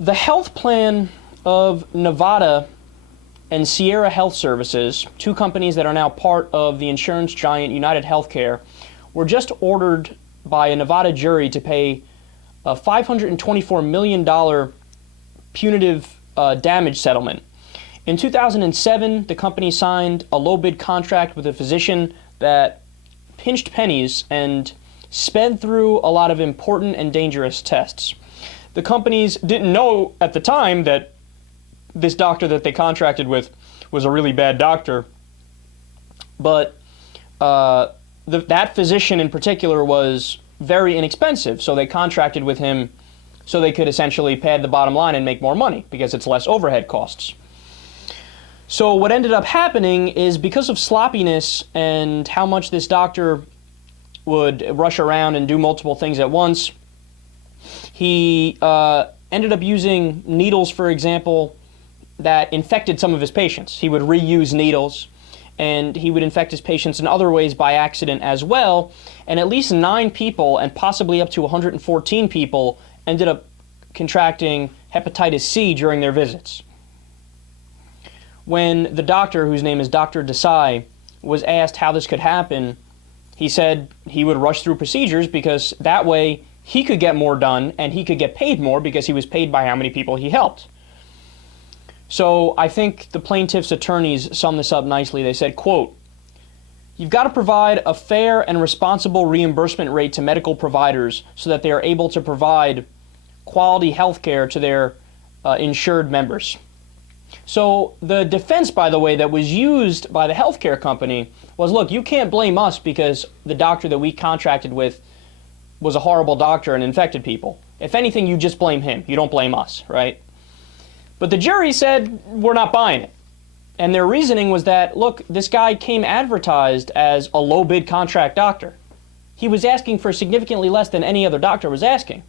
The health plan of Nevada and Sierra Health Services, two companies that are now part of the insurance giant United Healthcare, were just ordered by a Nevada jury to pay a $524 million punitive damage settlement. In 2007, the company signed a low-bid contract with a physician that pinched pennies and sped through a lot of important and dangerous tests. The companies didn't know at the time that this doctor that they contracted with was a really bad doctor, but that physician in particular was very inexpensive, so they contracted with him so they could essentially pad the bottom line and make more money because it's less overhead costs. So what ended up happening is, because of sloppiness and how much this doctor would rush around and do multiple things at once, he ended up using needles, for example, that infected some of his patients. He would reuse needles, and he would infect his patients in other ways by accident as well, and at least 9 people, and possibly up to 114 people, ended up contracting hepatitis C during their visits. When the doctor, whose name is Dr. Desai, was asked how this could happen, he said he would rush through procedures because that way he could get more done and he could get paid more because he was paid by how many people he helped. So I think the plaintiff's attorneys summed this up nicely. They said, quote, "You've got to provide a fair and responsible reimbursement rate to medical providers so that they are able to provide quality health care to their insured members." So the defense, by the way, that was used by the healthcare company was, look, you can't blame us because the doctor that we contracted with was a horrible doctor and infected people. If anything, you just blame him. You don't blame us, right? But the jury said, we're not buying it. And their reasoning was that, look, this guy came advertised as a low-bid contract doctor. He was asking for significantly less than any other doctor was asking.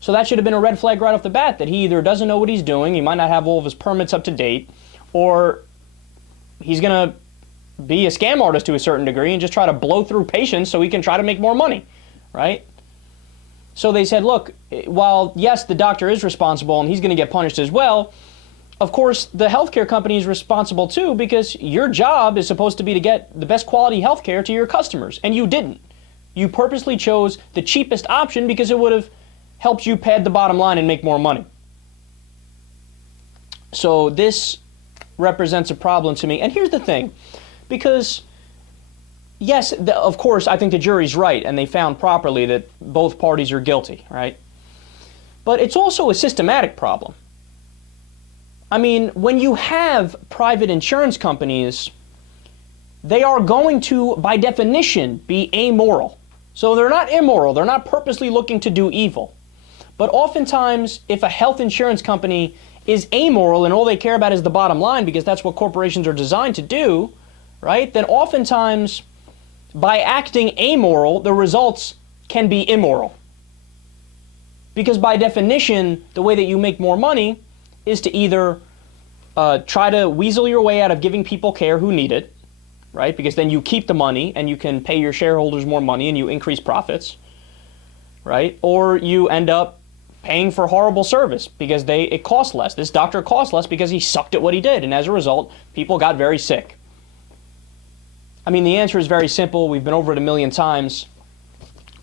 So that should have been a red flag right off the bat, that he either doesn't know what he's doing, he might not have all of his permits up to date, or he's going to be a scam artist to a certain degree and just try to blow through patients so he can try to make more money, right? So they said, look, while yes, the doctor is responsible and he's going to get punished as well, of course, the healthcare company is responsible too, because your job is supposed to be to get the best quality healthcare to your customers, and you didn't. You purposely chose the cheapest option because it would have helps you pad the bottom line and make more money. So this represents a problem to me. And here's the thing, because yes, of course, I think the jury's right and they found properly that both parties are guilty, right? But it's also a systematic problem. I mean, when you have private insurance companies, they are going to, by definition, be amoral. So they're not immoral, they're not purposely looking to do evil. But oftentimes, if a health insurance company is amoral and all they care about is the bottom line, because that's what corporations are designed to do, right, then oftentimes, by acting amoral, the results can be immoral. Because by definition, the way that you make more money is to either try to weasel your way out of giving people care who need it, right, because then you keep the money and you can pay your shareholders more money and you increase profits, right, or you end up paying for horrible service because it costs less. This doctor cost less because he sucked at what he did, and as a result, people got very sick. I mean, the answer is very simple. We've been over it a million times.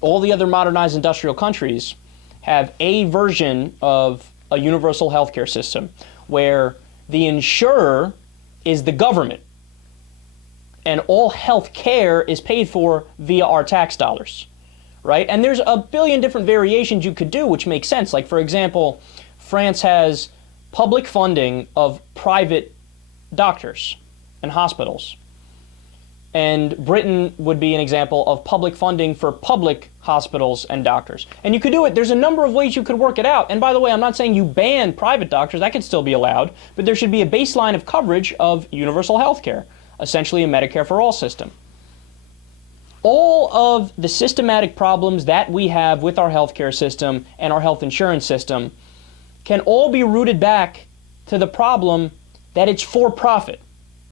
All the other modernized industrial countries have a version of a universal healthcare system where the insurer is the government, and all health care is paid for via our tax dollars. Right? And there's a billion different variations you could do which make sense. Like, for example, France has public funding of private doctors and hospitals. And Britain would be an example of public funding for public hospitals and doctors. And you could do it. There's a number of ways you could work it out. And by the way, I'm not saying you ban private doctors. That could still be allowed. But there should be a baseline of coverage of universal health care, essentially a Medicare for all system. All of the systematic problems that we have with our healthcare system and our health insurance system can all be rooted back to the problem that it's for profit.